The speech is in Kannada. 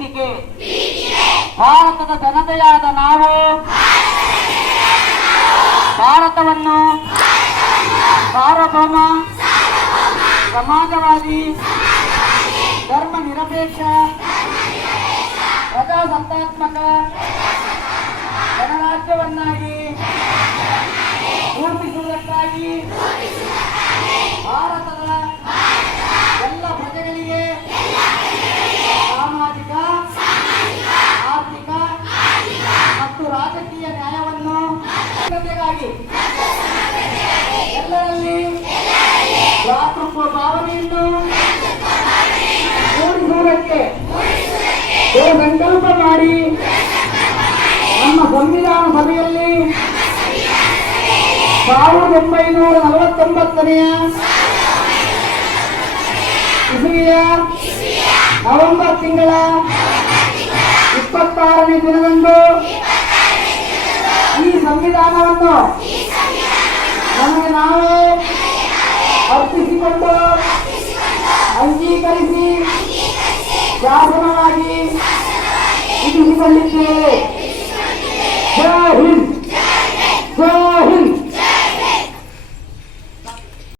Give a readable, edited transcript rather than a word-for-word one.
ಪೀಠಿಕೆ. ಭಾರತದ ಜನತೆಯಾದ ನಾವು ಭಾರತವನ್ನು ಸಾರ್ವಭೌಮ, ಸಮಾಜವಾದಿ, ಧರ್ಮ ನಿರಪೇಕ್ಷ, ಪ್ರಜಾಸತ್ತಾತ್ಮಕ ಗಣರಾಜ್ಯವನ್ನಾಗಿ ರೂಪಿಸುವುದಕ್ಕಾಗಿ ಭಾರತದ ಎಲ್ಲ ಪ್ರಜೆಗಳಿಗೆ ಸಾಮಾಜಿಕ, ಆರ್ಥಿಕ ಮತ್ತು ರಾಜಕೀಯ ನ್ಯಾಯವನ್ನು ಎಲ್ಲರಲ್ಲಿ ಭ್ರಾತೃತ್ವ ಭಾವನೆಯನ್ನು ಮೂಡಿಸುವುದಕ್ಕೆ ಸಂಕಲ್ಪ ಮಾಡಿ ನಮ್ಮ ಸಂವಿಧಾನ ಸಭೆಯಲ್ಲಿ 1949ನೇ ಇಸವಿಯ ನವೆಂಬರ್ ತಿಂಗಳ 26ನೇ ದಿನದಂದು ಈ ಸಂವಿಧಾನವನ್ನು ನಮಗೆ ನಾವೇ ಅರ್ಪಿಸಿಕೊಂಡು ಅಂಗೀಕರಿಸಿ ಶಾಸನವಾಗಿ ಇರಿಸಿಕೊಂಡಿದ್ದೇವೆ.